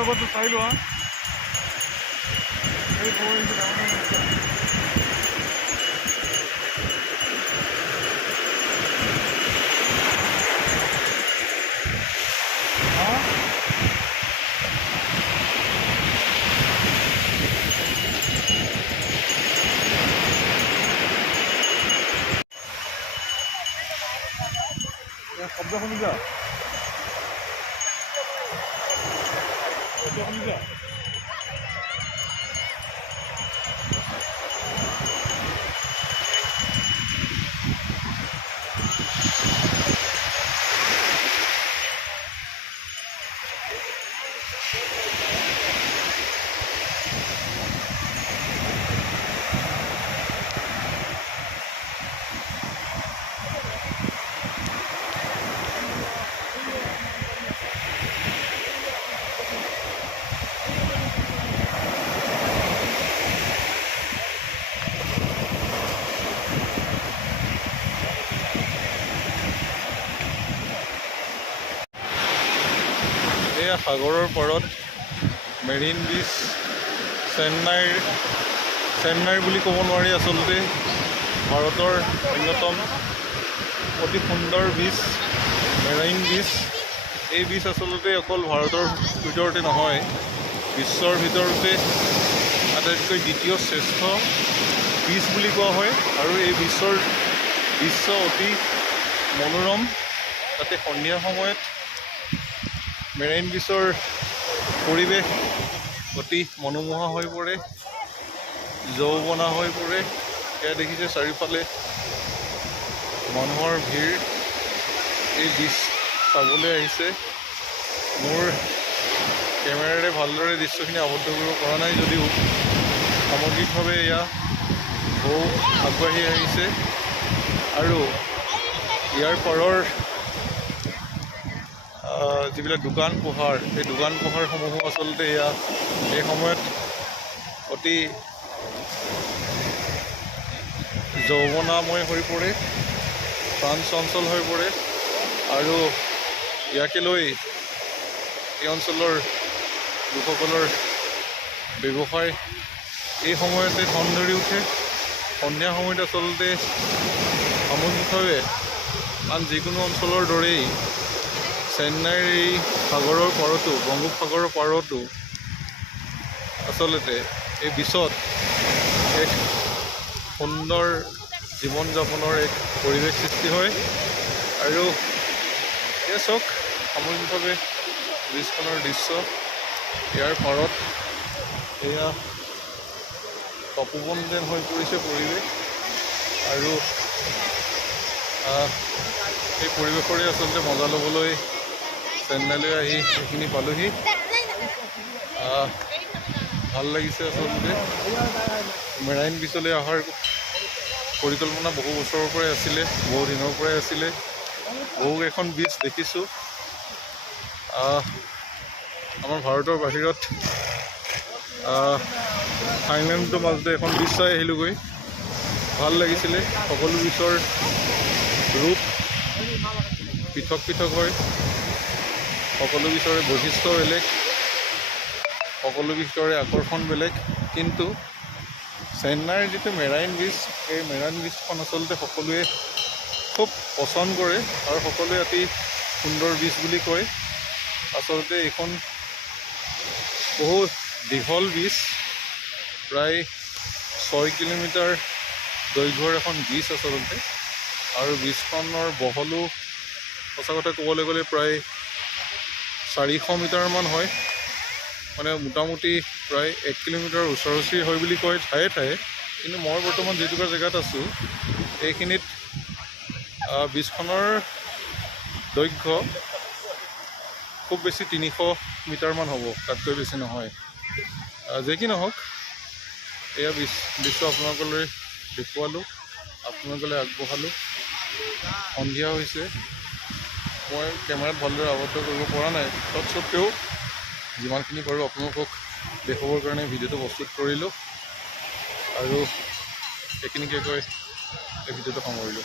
আগত চাই লোৱা এই পৰিছে শব্দ শুনিছা এয়া সাগৰৰ পাৰত মেৰিন বিচ চেন্নাইৰ বুলি ক'ব নোৱাৰি আচলতে ভাৰতৰ অন্যতম অতি সুন্দৰ বিচ মেৰাইন বিচ এই বিচ আচলতে অকল ভাৰতৰ ভিতৰতে নহয় বিশ্বৰ ভিতৰতে আটাইতকৈ দ্বিতীয় শ্ৰেষ্ঠ বিচ বুলি কোৱা হয় আৰু এই বিশ্বৰ দৃশ্য অতি মনোৰম তাতে সন্ধিয়া সময়ত মেৰাইন বিচৰ পৰিৱেশ অতি মনোমোহা হৈ পৰে যৌৱনা হৈ পৰে এয়া দেখিছে চাৰিওফালে মানুহৰ ভিৰ এই বিচ চাবলৈ আহিছে মোৰ কেমেৰাৰে ভালদৰে দৃশ্যখিনি আবদ্ধ কৰিব পৰা নাই যদিও সামগ্ৰিকভাৱে এয়া বহু আগবাঢ়ি আহিছে আৰু ইয়াৰ পাৰৰ যিবিলাক দোকান পোহাৰ সেই দোকান পোহাৰসমূহো আচলতে এয়া এই সময়ত অতি যৌৱনাময় হৈ পৰে প্ৰাণ চঞ্চল হৈ পৰে আৰু ইয়াকে লৈ এই অঞ্চলৰ লোকসকলৰ ব্যৱসায় এই সময়তে ধন ধৰি উঠে সন্ধিয়া সময়ত আচলতে সামগ্ৰিকভাৱে আন যিকোনো অঞ্চলৰ দৰেই চেন্নাইৰ এই সাগৰৰ পাৰতো বংগোপসাগৰৰ পাৰতো আচলতে এই বিচত এক সুন্দৰ জীৱন যাপনৰ এক পৰিৱেশ সৃষ্টি হয় আৰু এয়া চাওক সামগ্ৰিকভাৱে বিচখনৰ দৃশ্য ইয়াৰ পাৰত এয়া তপোবন যেন হৈ পৰিছে পৰিৱেশ আৰু এই পৰিৱেশৰে আচলতে মজা ল'বলৈ চেন্নাইলৈ আহি এইখিনি পালোহি ভাল লাগিছে আচলতে মেৰাইন বিচলৈ অহাৰ পৰিকল্পনা বহু বছৰৰ পৰাই আছিলে বহু দিনৰ পৰাই আছিলে বহুকেইখন বিচ দেখিছোঁ আমাৰ ভাৰতৰ বাহিৰত থাইলেণ্ডৰ মাজতে এখন বিচ চাই আহিলোঁগৈ ভাল লাগিছিলে সকলো বিচৰ ৰূপ পৃথক পৃথক হয় সকলো বিচৰে বৈশিষ্ট্য বেলেগ সকলো বিচৰে আকৰ্ষণ বেলেগ কিন্তু চেন্নাইৰ যিটো মেৰাইন বিচ এই মেৰাইন বিচখন আচলতে সকলোৱে খুব পচন্দ কৰে আৰু সকলোৱে অতি সুন্দৰ বিচ বুলি কয় আচলতে এইখন বহু দীঘল বিচ প্ৰায় 6 কিলোমিটাৰ দৈৰ্ঘ্যৰ এখন বিচ আচলতে আৰু বিচখনৰ বহলো সঁচা কথা ক'বলৈ গ'লে প্ৰায় 400 মিটাৰমান হয় মানে মোটামুটি প্ৰায় 1 কিলোমিটাৰ ওচৰা ওচৰি হয় বুলি কয় ঠায়ে ঠায়ে কিন্তু মই বৰ্তমান যিটুকুৰা জেগাত আছোঁ এইখিনিত বিচখনৰ দৈৰ্ঘ্য খুব বেছি 300 মিটাৰমান হ'ব তাতকৈ বেছি নহয় যে কি নহওক এয়া দৃশ্য আপোনালোকলৈ দেখুৱালোঁ আপোনালোকলৈ আগবঢ়ালোঁ সন্ধিয়া হৈছে মই কেমেৰাত ভালদৰে আবদ্ধ কৰিব পৰা নাই তৎসত্ত্বেও যিমানখিনি পাৰোঁ আপোনালোকক দেখুৱাবৰ কাৰণে ভিডিঅ'টো প্ৰস্তুত কৰিলোঁ আৰু এইখিনিকে কৈ এই ভিডিঅ'টো সামৰিলোঁ।